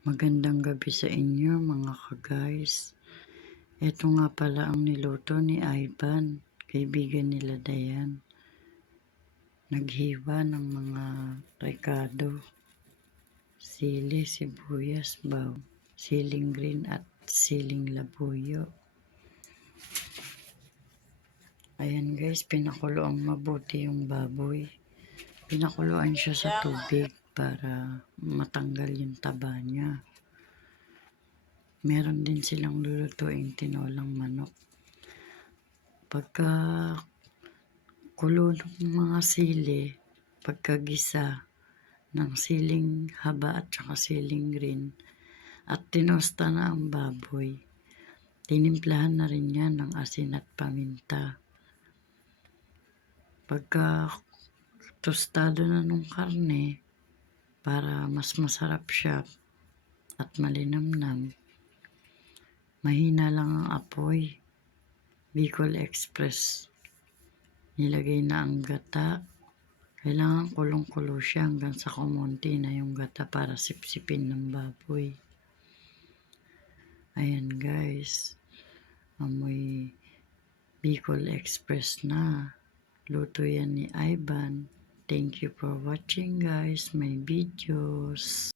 Magandang gabi sa inyo mga ka-guys. Ito nga pala ang niluto ni Ivan, kaibigan nila Dayan. Naghiwa ng mga rekado, sili, sibuyas, baw, siling green at siling labuyo. Ayan guys, pinakulo ang mabuti yung baboy. Pinakuluan siya sa tubig para matanggal yung taba niya. Meron din silang lulutuing tinolang manok. Pagka kulo ng mga sili, pagkagisa ng siling haba at saka siling green, at tinosta na ang baboy, tinimplahan na rin yan ng asin at paminta. Pagka tostado na nung karne, para mas masarap siya at malinamnam, mahina lang ang apoy. Bicol Express. Nilagay na ang gata. Kailangan kulong-kulo siya hanggang sa kumunti na yung gata para sipsipin ng baboy. Ayan guys. Amoy Bicol Express na. Luto yan ni Ivan. Thank you for watching guys my videos.